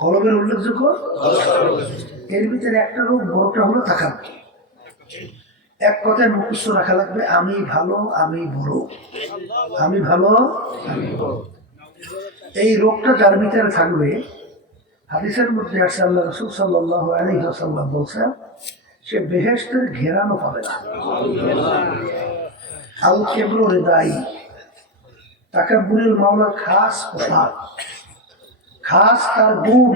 কলমের উল্লেখযোগ্য? এর ভিতরে একটা রোগ বড়টা হলো থাকা। এক কথায় মুখস্থ রাখা লাগবে, আমি ভালো, আমি বড়। আমি ভালো এই রোগটা যার ভিতরে থাকবে। হাদিসের মধ্যে আসছে, আল্লাহ রসুল সাল্লাহ আলী সাল্লাম বলছেন, সে বেহেস্তের ঘেরানো পাবে না। আল কেবল হৃদয় তাকাব্বুরের মামলা খাস পোশাক। খাস তার গুণ।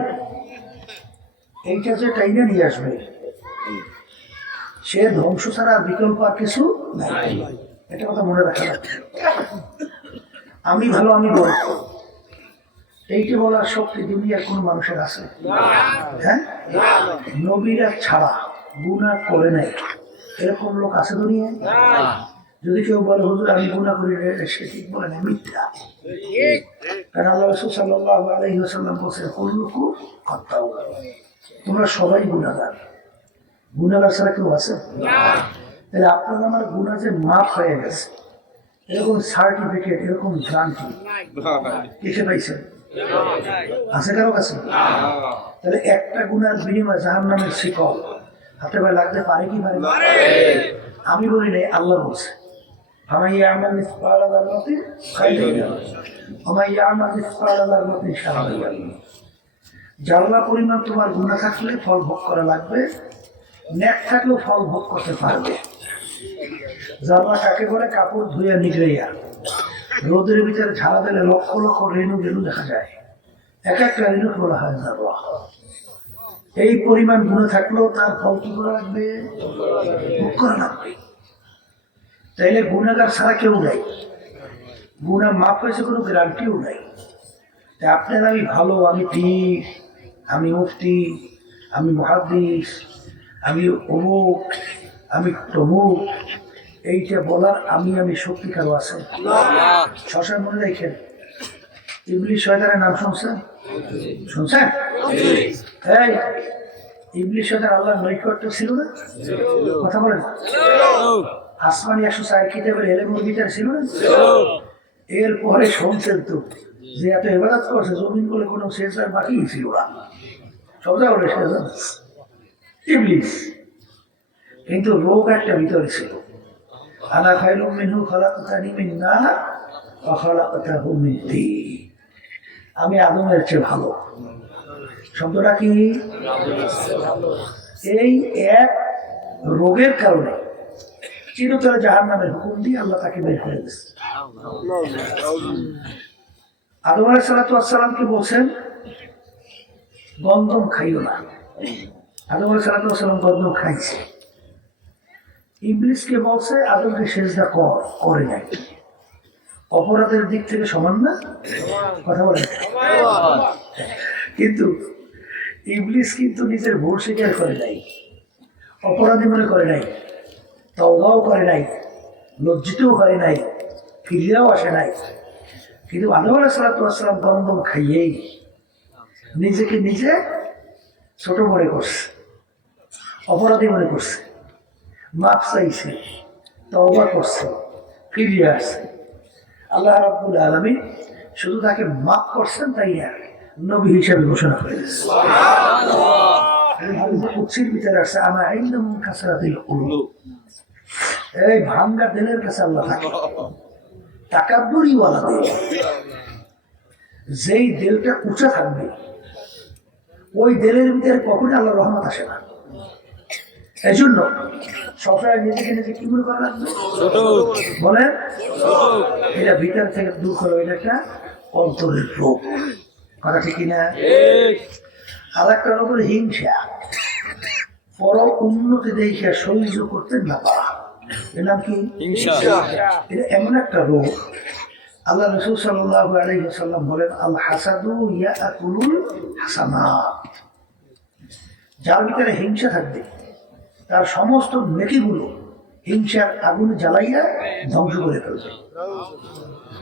এইটা যে টাইনে নিয়ে আসবে। সে ধ্বংস ছাড়া বিকল্প আর কিছু নাই। এটা কথা মনে রাখা আমি ভালো, আমি বড়। এইটি বলার শক্তি দুনিয়ার কোন মানুষের আছে। হ্যাঁ? নবীরা ছাড়া, গুণা করে নাই। এরকম লোক আছে দুনিয়ায়? যদি কেউ বলে হুজুর আমি গুণা করি সে ঠিক বলে না মিথ্যা। কারণ আল্লাহ রসুল সাল্লাহ আলহি আসাল্লাম বলছেন কুল্লুকু তোমরা সবাই গুণাগার গুণাগার ছাড়া কেউ আছে? তাহলে আপনার আমার গুণা যে মাফ হয়ে গেছে এরকম সার্টিফিকেট এরকম গ্রান্টি লিখে পাইছেন? আছে কারও কাছে? তাহলে একটা গুণার বিনিময়ে জাহান নামের শিকল হাতে পায়ে লাগতে পারে কি পারে। আমি বলি নাই আল্লাহ বলছে। মিসকাল যাররাতিন খাইরান ইয়ারা আমার ইয়ামাল মিসকাল যাররাতিন শাররান ইয়ারা জাররা পরিমাণ তোমার গুণা থাকলে ফল ভোগ করা লাগবে নেক থাকলেও ফল ভোগ করতে পারবে জাররা কাকে বলে কাপড় ধুয়ে নিগড়াইয়া রোদের ভিতরে ঝাড়া দিলে লক্ষ লক্ষ রেণু রেণু দেখা যায় এক একটা রেণু বলা হয় জাররা এই পরিমাণ গুণে থাকলেও তার ফল কি করা লাগবে? ভোগ করা লাগবে। তাইলে গুণাগার ছাড়া কেউ নাই। গুণা মাফ হয়েছে কোনো গ্যারান্টিও নাই। তাই আপনার আমি ভালো আমি পীর আমি মুফতি আমি মহাদিস আমি অমুক আমি তমুক এইটা বলার আমি আমি শক্তি কারও আছে? শশার মনে রেখেন ইবলিশ শয়তানের নাম শুনছেন? শুনছেন? এই ইবলিশ শয়তান আল্লাহ নৈকট্য ছিল না? কথা বলেন। আসমানি একশো চার কিতাবের এলেমুর ভিতরে ছিল না? এরপরে শুনছেন তো যে এত এবাদাত করছে জমিন বলে কোনো শেষ আর বাকি ছিল না। সব জায়গা বলে শেষ ইবলিস। কিন্তু রোগ একটা ভিতরে ছিল। আনা খাইলুম মিনহু খালাকতানি মিন নার ওয়া খালাকতাহু মিন তিন আমি আদমের চেয়ে ভালো। শব্দটা কি? এই এক রোগের কারণে। চিরতরে জাহার নামের হুকুম দিয়ে আল্লাহ তাকে বের করে দিচ্ছে আদম আলাই বলছেন? গন্ধম খাইও না। আদম আলাই সালাতাম গন্ধম খাইছে। ইবলিসকে বলছে, আদমকে সেজদা কর, করে নাই। অপরাধের দিক থেকে সমান না? কথা বলেন। কিন্তু ইবলিস কিন্তু নিজের ভুল স্বীকার করে নাই। অপরাধী মনে করে নাই। তওবাও করে নাই, লজ্জিতও হয় নাই, ফিরিয়াও আসে নাই। কিন্তু আদম আলাহাতাম দমদম খাইয়েই নিজেকে নিজে ছোট মনে করছে, অপরাধী মনে করছে, মাপ চাইছে, তওবা করছে, ফিরিয়ে আসছে। আল্লাহ রাব্বুল আলমী শুধু তাকে মাফ করছেন, তাই আর নবী হিসাবে ঘোষণা করে কুচ্ছির ভিতরে আসছে আমার একদম কাছারাতিল উলু এই ভাঙ্গা দিলের কাছে আল্লাহ টাকাবুরি বলা দিল। যেই দিলটা উঁচা থাকবে ওই দিলের ভিতরে কখনই আল্লাহ রহমত আসে না। এই জন্য সবসময় নিজেকে নিজে কি মনে করা লাগবে বলেন এটা ভিতর থেকে দূর করে এটা একটা অন্তরের রোগ। কথা ঠিক কিনা? আর একটা রোগ হলো হিংসা। পর উন্নতি দেখে সহ্য করতে না পারা। এর নাম কি? এটা এমন একটা রোগ। আল্লাহ রসুল সাল্লাহ আলহিহাল্লাম বলেন আল হাসাদু ইয়া আকুলুল হাসানাত যার ভিতরে হিংসা থাকবে তার সমস্ত নেকিগুলো হিংসার আগুন জ্বালাইয়া ধ্বংস করে ফেলবে।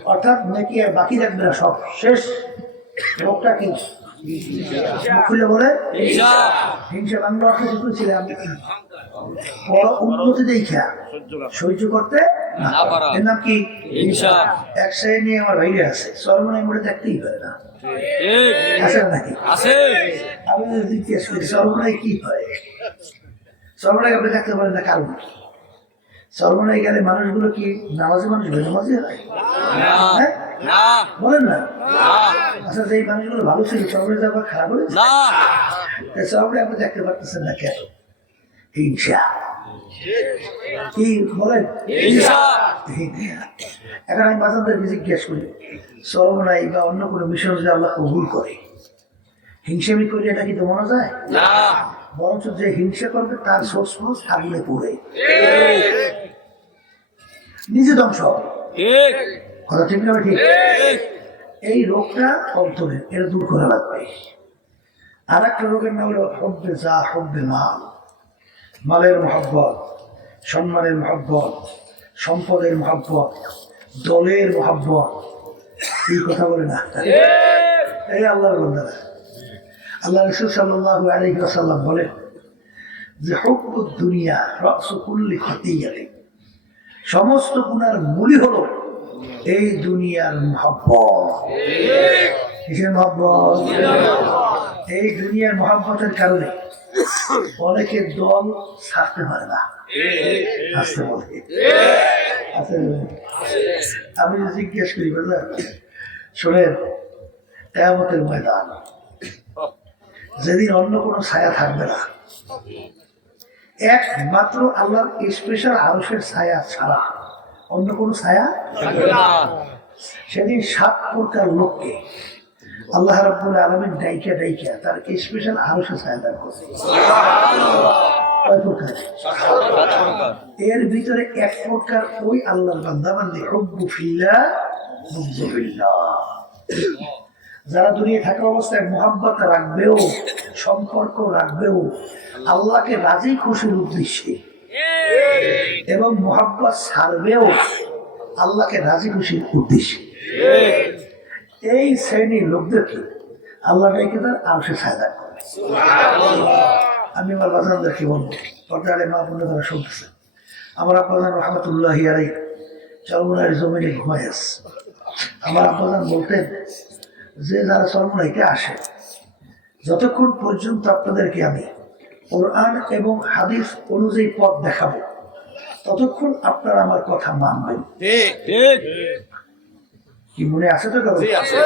অর্থাৎ নেকি আর বাকি রাখবে না সব শেষ। রোগটা কি? খুলে বলে? হিংসা বাংলা অর্থ ছিলাম বড় উন্নতি দেখা। সহ্য করতে পারা। এর নাম কি? এক সাইড নিয়ে আমার বাইরে আছে। সর্বনাই মোড়ে দেখতেই পারে না। আছে নাকি? আছে আমি জিজ্ঞেস করি সর্বনাই কি হয়? সর্বনাই আপনি থাকতে পারেন না কারণ? সর্বনাই গেলে মানুষগুলো কি নামাজি মানুষ বেনামাজি হয়? হ্যাঁ? না। বলেন না। আচ্ছা যে মানুষগুলো ভালো ছিল যাবার খারাপ হয়েছে? না। আপনি দেখতে পারতেছেন না কেন? হিংসা। কি বলেন? হিংসা। এখন আমি জিজ্ঞেস করি সর্বনাই বা অন্য কোনো মিশন যদি আল্লাহ কবুল করে হিংসামি করে এটা কি তো মনে যায়? না। বরঞ্চ যে হিংসা করবে তার সোর্স ফোর্স আগুনে পড়ে। নিজে ধ্বংস হবে। কথা ঠিক না ঠিক? এই রোগটা অন্তরে এটা দূর করা লাগবে। আর একটা রোগের নাম হলো হব্বে যা হব্বে মাল। মালের মহব্বত সম্মানের মহব্বত সম্পদের মহব্বত দলের মহব্বত। এই কথা বলে না। এই আল্লাহর বন্ধারা আল্লাহ রসুল সাল্লাহ আলহি আসাল্লাম বলেন যে হব্বুদ দুনিয়া রসকুল্লি খতিয়ালি সমস্ত গুণার মূলই হলো এই দুনিয়ার মহব্বত। কিসের এই দুনিয়ার মহব্বতের কারণে অনেকে দল ছাড়তে পারে না। আমি জিজ্ঞেস করি বুঝলেন শোনেন, কেয়ামতের ময়দান। যেদিন অন্য কোনো ছায়া থাকবে না। একমাত্র আল্লাহর স্পেশাল আরসের ছায়া ছাড়া অন্য কোনো ছায়া? সেদিন সাত প্রকার লোককে আল্লাহ রাব্বুল আলমিন ডাইকা ডাইকা তার স্পেশাল আরসে ছায়া দান করছে। এর ভিতরে এক প্রকার ওই আল্লাহর বান্দা হব্বু ফিল্লাহ বুগযু ফিল্লাহ। যারা দুনিয়া থাকা অবস্থায় মোহাব্বত রাখবেও, সম্পর্ক রাখবেও, আল্লাহকে রাজি খুশির উদ্দেশ্যে এবং মোহাব্বত ছাড়বেও আল্লাহকে রাজি খুশির উদ্দেশ্যে। এই শ্রেণির লোকদেরকে আল্লাহ ডেকে তার ছায়দা করে আমি আমার বাজানদেরকে বলব পর্দারে মা বোনে তারা শুনতেছে। আমার আব্বাজান রহমতুল্লাহ আলাই চরমুনার জমিনে ঘুমাই আছে। আমার আব্বাজান বলতেন, যে যারা চরমুনাইতে আসে, যতক্ষণ পর্যন্ত আপনাদেরকে আমি কোরআন এবং হাদিস অনুযায়ী পথ দেখাবো। ততক্ষণ আপনারা আমার কথা মানবেন। ঠিক। ঠিক। কি মনে আছে তো কারও? আছে।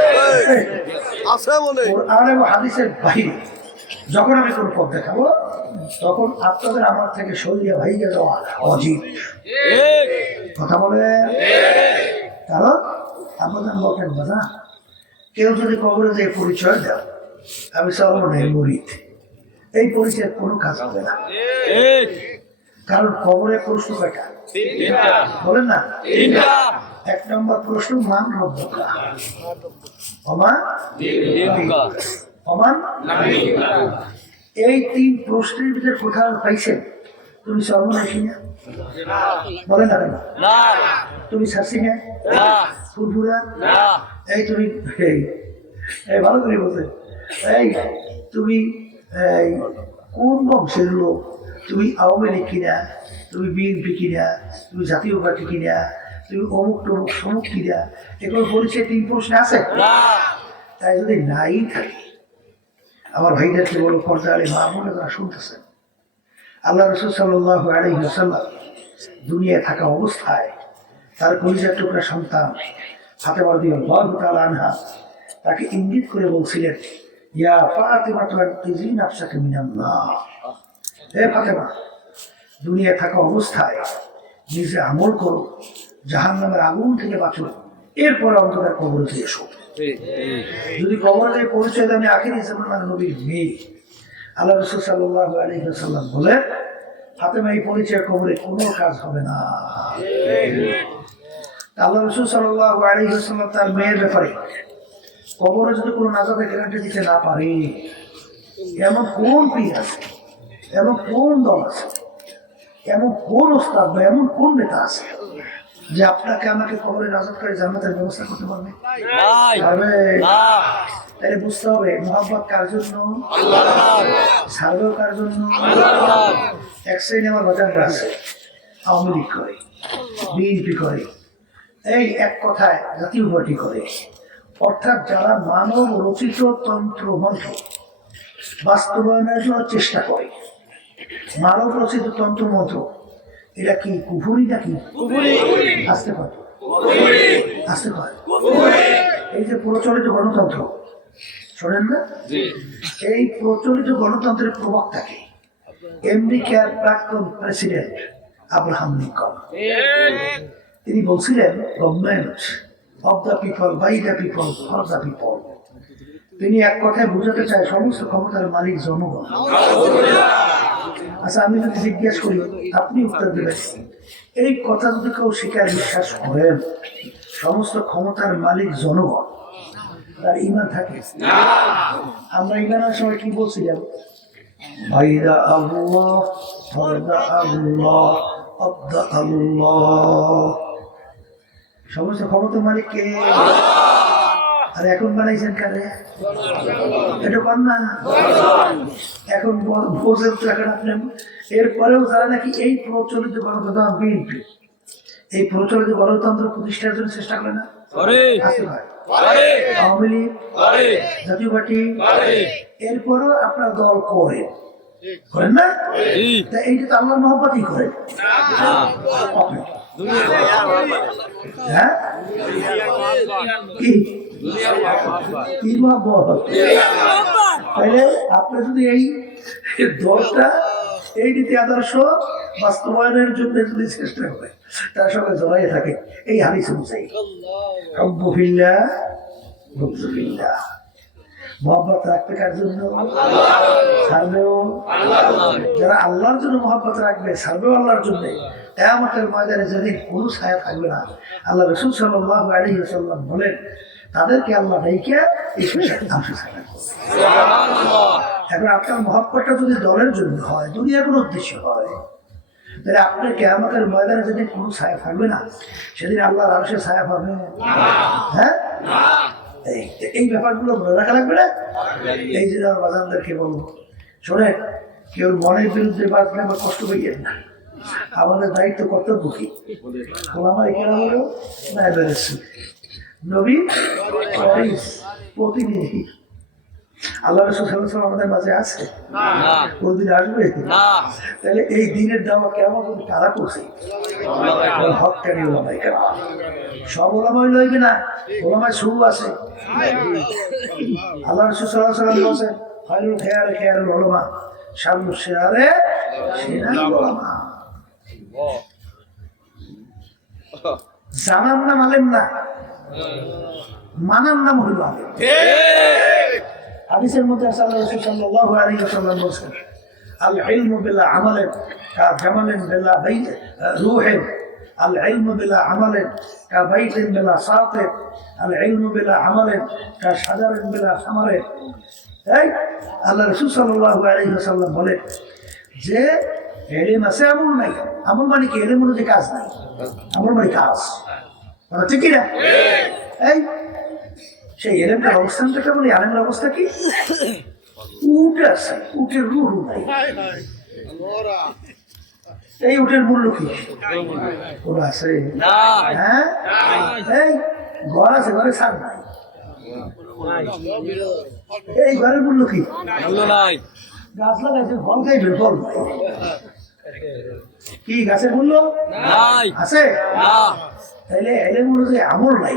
বলে কোরআন এবং হাদিসের বাইরে যখন আমি কোন পথ দেখাবো তখন আপনাদের আমার থেকে সরিয়ে ভাইকে যাওয়া অজিত। কথা বলে? কারণ আপনাদের বলতেন বাজা কেউ যদি কবরে যে পরিচয় দেয় আমি সর্বনাই মরিত এই পরিচয় কোনো কাজ হবে না। কারণ কবরে প্রশ্ন কয়টা? বলেন না। এক নম্বর প্রশ্ন মান রব্বকা। অমান অমান এই তিন প্রশ্নের ভিতরে কোথাও পাইছেন? তুমি সর্বনাশ না? বলে না তুমি শাসি না? ফুরফুরা? এই তুমি এই ভালো করে বলতে। এই তুমি কোন বংশের লোক? তুমি আওয়ামী লীগ কিনা? তুমি বিএনপি কিনা? তুমি জাতীয় পার্টি কিনা? তুমি অমুক টমুক সমুক কিনা? এগুলো পরিচয় তিন প্রশ্ন আছে। তাই যদি নাই থাকে আমার ভাইদেরকে বলো পর্দারে মা মনে তারা শুনতেছেন আল্লাহ রসুল সাল্লাহ আলহিহাসাল্লাম দুনিয়ায় থাকা অবস্থায় তার কলিজার টুকরা সন্তান ফাতেমা দিয়ে আনহা তাকে ইঙ্গিত করে বলছিলেন ইয়া ফাতেমা তো ইজি নাফসাকে মিনাল্লাহ। হে ফাতেমা দুনিয়ায় থাকা অবস্থায় নিজে আমল করো জাহান নামের আগুন থেকে বাঁচো এরপরে অন্তত কবরতে এসো। যদি কবরে পরিচয় দেন আখিরি জামান মানে নবীর মেয়ে। আল্লাহ রসুল সাল্লাহ আলী সাল্লাম বলেন ফাতেমা এই পরিচয় কবরে কোনো কাজ হবে না। আল্লাহ রসুল সাল্লাহ আলী সাল্লাম তার মেয়ের ব্যাপারে কবরে যদি কোনো নাজাদের গ্যারান্টি দিতে না পারে এমন কোন পীর আছে? এমন কোন দল আছে? এমন কোন ওস্তাদ বা এমন কোন নেতা আছে যে আপনাকে আমাকে কবরে নাজাদ করে জান্নাতের ব্যবস্থা করতে পারবে? তাহলে বুঝতে হবে মোহাম্মদ কার জন্য? সার্ভেও কার জন্য? এক শ্রেণি আমার বাজারটা আছে আওয়ামী লীগ করে বিএনপি করে এই এক কথায় জাতীয় পার্টি করে। অর্থাৎ যারা মানব রচিত তন্ত্র মন্ত্র বাস্তবায়নের জন্য চেষ্টা করে মানব রচিত তন্ত্র মন্ত্র এটা কি কুফুরি নাকি? আসতে পারে। আসতে পারে। এই যে প্রচলিত গণতন্ত্র শোনেন না? এই প্রচলিত গণতন্ত্রের প্রবক্তাকে আমেরিকার প্রাক্তন প্রেসিডেন্ট আব্রাহাম লিঙ্কন। তিনি বলছিলেন government of the people by the people for the people তিনি এক কথায় বোঝাতে চায়, সমস্ত ক্ষমতার মালিক জনগণ। আচ্ছা আমি যদি জিজ্ঞেস করি, আপনি উত্তর দেবেন? এই কথা যদি কেউ স্বীকার বিশ্বাস করেন, সমস্ত ক্ষমতার মালিক জনগণ, তার ইমান থাকে। আমরা ইমানের সময় কি বলছিলাম? বাইদা আল্লাহ, ফরদা আল্লাহ আব্দা আল্লাহ। সমস্ত ক্ষমতা মালিক কে আর এখন বানাইছেন কারে? এটা পান না। এখন তো এখন আপনি এরপরেও যারা নাকি এই প্রচলিত গণতন্ত্র বিএনপি এই প্রচলিত গণতন্ত্র প্রতিষ্ঠার জন্য চেষ্টা করে না? করে। করে। আওয়ামী লীগ জাতীয় পার্টি। করে। এরপরও আপনার দল করে। করেন না? এইটা তো আল্লাহ মহব্বতই করে। হ্যাঁ কি তাহলে আপনি যদি এই দলটা এই নীতি আদর্শ বাস্তবায়নের জন্য যদি চেষ্টা করে তার সঙ্গে জড়াই থাকে এই হাদিস অনুযায়ী মহব্বত রাখবে কার জন্য যারা আল্লাহর জন্য মহব্বত রাখবে ছাড়বেও আল্লাহর জন্য। কেয়ামতের ময়দানে যদি কোনো ছায়া থাকবে না আল্লাহ রসুল সাল্লাহ আলী সাল্লাম বলেন তাদেরকে আল্লাহ এই ছাড়া এখন আপনার মহব্বতটা যদি দলের জন্য হয় দুনিয়ার কোনো উদ্দেশ্য হয় তাহলে আপনার কেয়ামতের ময়দানে যদি কোনো ছায়া থাকবে না সেদিন আল্লাহর আরশে ছায়া পাবে। হ্যাঁ? এই ব্যাপারগুলো মনে রাখা লাগবে না? এই জন্য আমার বাজানদেরকে বলব শোনেন কেউ মনের বিরুদ্ধে বাঁচলে আমার কষ্ট পেয়ে না। আমাদের দায়িত্ব কর্তব্য কি? ওলামা এখানে হলো নবী প্রতিনিধি। আল্লাহ রসুল আমাদের মাঝে আছে? কোনদিন আসবে? তাহলে এই দিনের দাওয়া কেমন কারা করছে? হকানি ওলামাই কেন সব ওলামাই লইবে না? ওলামাই শুরু আছে। আল্লাহ রসুল সাল্লাহ সাল্লাম বলছেন খায়রুল খেয়ারে খেয়ারুল ওলামা সেরা ওলামা। জানার নাম আলেম না। মানার নাম হইল আলেম। হাদিসের মধ্যে সাল্লাল্লাহু আলাইহি ওয়াসাল্লাম বলেছেন আল ইলমু বিলা আমালিন কা জামালিন বিলা বাই রূহিন। আল ইলমু বিলা আমালিন কা বাইতিন বিলা সাতির আল ইলমু বিলা আমালিন কা শাজারিন বিলা সামারিন। এই আল্লাহ রাসূল সাল্লাল্লাহু আলাইহি ওয়াসাল্লাম বলেন যে এলিম আছে আমল নাই। আমল মানে কি? এলিম অনুযায়ী কাজ নাই। আমল মানে কাজ। ঠিক কি না এই সেই এলেমটার অবস্থানটা বলি আলেমের অবস্থা কি? উঠ আছে উঠের রুহ নাই। এই উঠের মূল্য কি? ওরা আছে? না হ্যাঁ? এই ঘর আছে ঘরে সার নাই। এই ঘরের মূল্য কি? গাছ লাগাইছে ফল খাইবে ফল কি গাছের মূল্য নাই। আছে? না। তাইলে এলেম অনুযায়ী আমল নাই।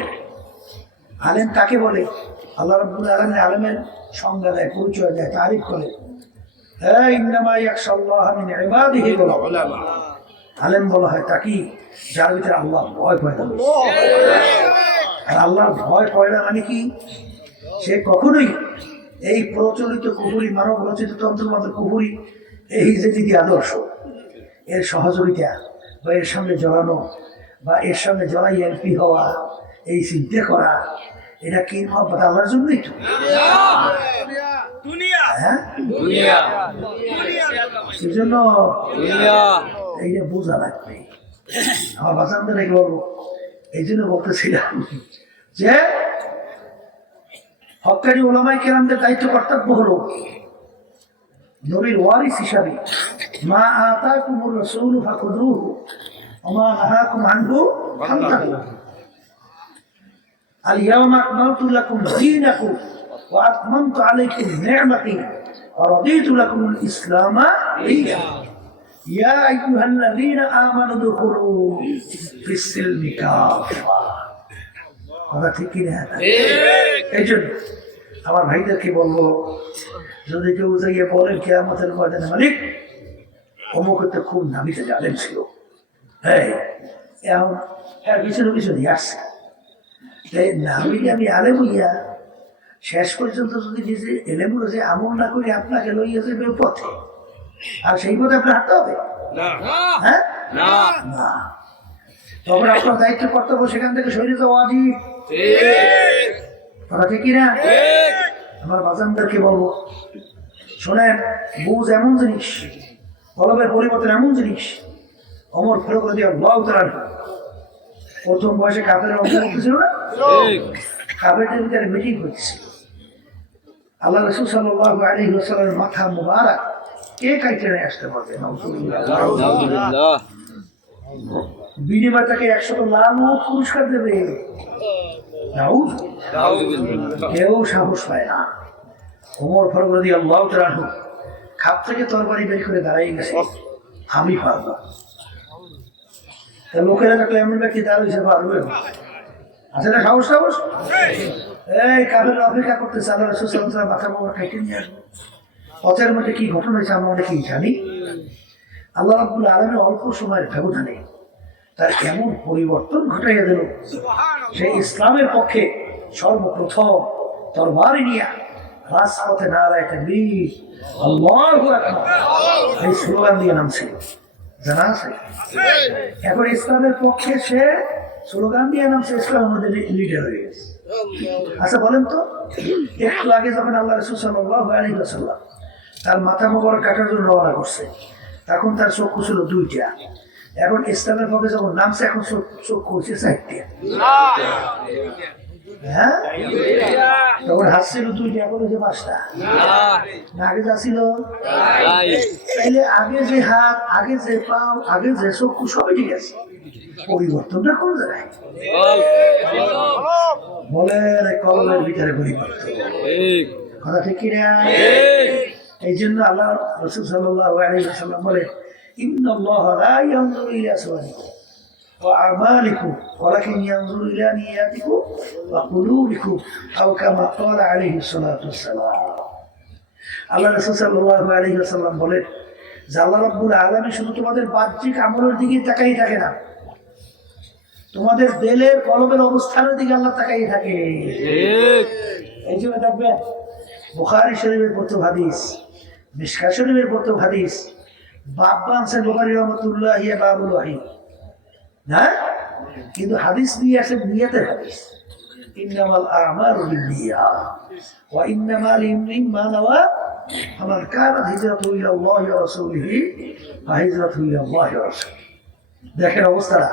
আলেম কাকে বলে? আল্লাহ রব্বুল আলমের আলেমের সংজ্ঞা দেয় পরিচয় দেয় তারিফ করে। আলেম বলা হয় তাকি যার ভিতরে আল্লাহ ভয় পয়দা। আর আল্লাহর ভয় পয়দা মানে কি? সে কখনোই এই প্রচলিত কুহুরি মানব রচিত তন্ত্রমত কুহুরি এই যে নীতি আদর্শ। এর সহযোগিতা বা এর সঙ্গে জড়ানো বা এর সঙ্গে জড়াই এমপি হওয়া এই চিন্তা করা এটা কি মহব্বত আল্লাহর জন্যই তো? হ্যাঁ? দুনিয়া। সেই জন্য দুনিয়া। এইটা বোঝা লাগবে। আমার বাচ্চাদের বলব এই জন্য বলতেছিলাম যে হকারি ওলামাই কেরামদের দায়িত্ব কর্তব্য হলো নবীর ওয়ারিস হিসাবে মা আতা কুমুর রসুল ফাকুদুহু ওমা নাহাকুম আনহু ফান্তাহু اليوم أكملت لكم دينكم وأتممت عليكم نعمتي ورضيت لكم الإسلام دينا يا أيها الذين آمنوا ادخلوا في السلم كافة কথা ঠিক কিনা এই জন্য আমার ভাইদেরকে বলব যদি কেউ যাইয়ে বলেন কেয়ামতের ময়দানে মালিক অমুক তো খুব নামিতে জানেন ছিল। হ্যাঁ এখন হ্যাঁ পিছনে নিয়ে আসছে। তাই নামিকে আমি আলে বইয়া শেষ পর্যন্ত যদি নিজে এলেমুলো যে আমল না করি আপনাকে লইয়া যাবে পথে আর সেই পথে আপনার হাঁটতে হবে? হ্যাঁ? না। না। তখন আপনার দায়িত্ব কর্তব্য সেখান থেকে সরিয়ে যাওয়া আজি কথা ঠিক কিনা? আমার বাজানদেরকে বলব শোনেন বুঝ এমন জিনিস কলমের পরিবর্তন এমন জিনিস অমর ফেরো করে দিয়ে তার। প্রথম বয়সে কাপের অঙ্ক ছিল না? কাপেরদের ভিতরে মিটিং হয়েছিল আল্লাহ রসুল সাল্লাহ আলী হোসালামের মাথা মুবারক কে কাইটে নিয়ে আসতে পারবে? বিনিময় তাকে একশত লাল পুরস্কার দেবে। কেউ সাহস পায় না। ওমর ফারুক রাদি আল্লাহ তালাহু খাপ থেকে তরবারি বের করে দাঁড়াই গেছে। আমি পারব তা লোকেরা থাকলে এমন ব্যক্তি তার হয়েছে পারবে? আছে না সাহস সাহস? এই কাদের অপেক্ষা সাল্লাল্লাহু আলাইহি ওয়াসাল্লাম মাথা মোড়া কেটে নিয়ে আসব। পথের মধ্যে কি ঘটনা হয়েছে আমরা অনেকেই জানি। আল্লাহ রাব্বুল আলমের অল্প সময়ের ব্যবধানে তার এমন পরিবর্তন ঘটাইয়া দিল সেই ইসলামের পক্ষে সর্বপ্রথম তরবারি নিয়া রাজপথে নারায় তাকবীর আল্লাহু আকবার এই স্লোগান দিয়ে নামছিল জানা আছে? এখন ইসলামের পক্ষে সে নামছে গেছে। আচ্ছা বলেন তো যখন আল্লাহ সাল্লাহ তার মাথা মোবারক কাটার জন্য রওনা করছে, তখন তার চক্ষু ছিল দুইটা। এখন ইসলামের পক্ষে যখন নামছে এখন চোখ- হচ্ছে চারটে। হ্যাঁ? তখন হাসছিল দুইটা এখন পাঁচটা। আগে যা ছিল তাইলে আগে যে হাত আগে যে পাও আগে যে চক্ষু সবই ঠিক আছে। পরিবর্তনটা কোন জায়গায়? বলেন কলমের ভিতরে পরিবর্তন। কথা ঠিক কিনা? এই জন্য আল্লাহ রসুল সাল্লাহ আলাইসাল্লাম বলে লা ইয়ানজুরু ইলা সুওয়ারিকুম ওয়া আমালিকুম ওয়ালাকিন ইয়ানজুরু ইলা নিয়াতিকুম ওয়া কুলুবিকুম আও কামা ক্বালা আলাইহিস সালাতু ওয়াসসালাম। আল্লাহ রসুল সাল্লাহ আলাইসাল্লাম বলেন যে আল্লাহ রাব্বুল আলামিন শুধু তোমাদের বাহ্যিক আমলের দিকে তাকাই থাকে না তোমাদের দেলের কলমের অবস্থানের দিকে আল্লাহ তাকাই থাকে। এই জন্য দেখবেন বুখারি শরীফের প্রথম হাদিস মিশকা শরীফের প্রথম হাদিস বাপ বানছে বুখারি রহমতুল্লাহ বাবুল ওয়াহি। না কিন্তু হাদিস নিয়ে আসে নিয়তের হাদিস। ইন্নামাল আমারু বিন্নিয়া। ওয়া মা দেখেন অবস্থাটা।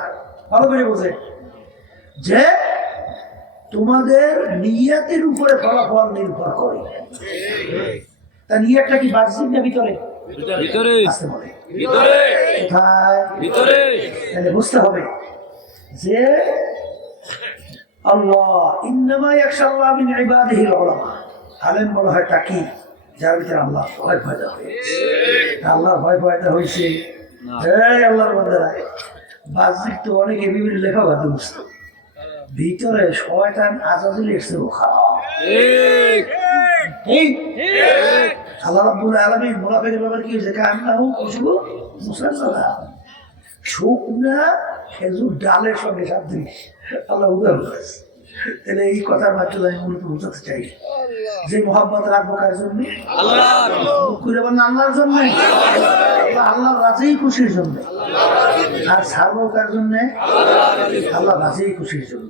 ভালো করে বোঝে যে তোমাদের নিয়াতের উপরে ফলাফল নির্ভর করে। তা নিয়াতটা কি বাহ্যিক না ভিতরে? ভিতরে। ভিতরে। ভিতরে। তাহলে বুঝতে হবে যে আল্লাহ ইন্নামা ইয়াকশাল্লাহ মিন ইবাদিহিল উলামা আলেম বলা হয় তাকি যার ভিতরে আল্লাহ ভয় পয়দা হয়েছে। আল্লাহ ভয় পয়দা হয়েছে। এই আল্লাহর বান্দারা বাহ্যিক তো অনেকে বিভিন্ন লেখা বাদে বুঝতো ভিতরে শয়তান আজাদিল এসছে ঠিক ঠিক আল্লাহ রাব্বুল আলামিন মুনাফিকের ব্যাপারে কি হয়েছে কান্নাহু খুশবু মুসালসালা শুকনা খেজুর ডালের সঙ্গে সাত দিন। আল্লাহ উদাহরণ করেছে তাহলে এই কথার মাধ্যমে আমি মূলত বোঝাতে চাই যে রাখব কার জন্য? আল্লাহ। করে বলেন আল্লাহর জন্য। আল্লাহ রাজেই খুশির জন্য। আর ছাড়বো কার জন্য? আল্লাহ রাজেই খুশির জন্য।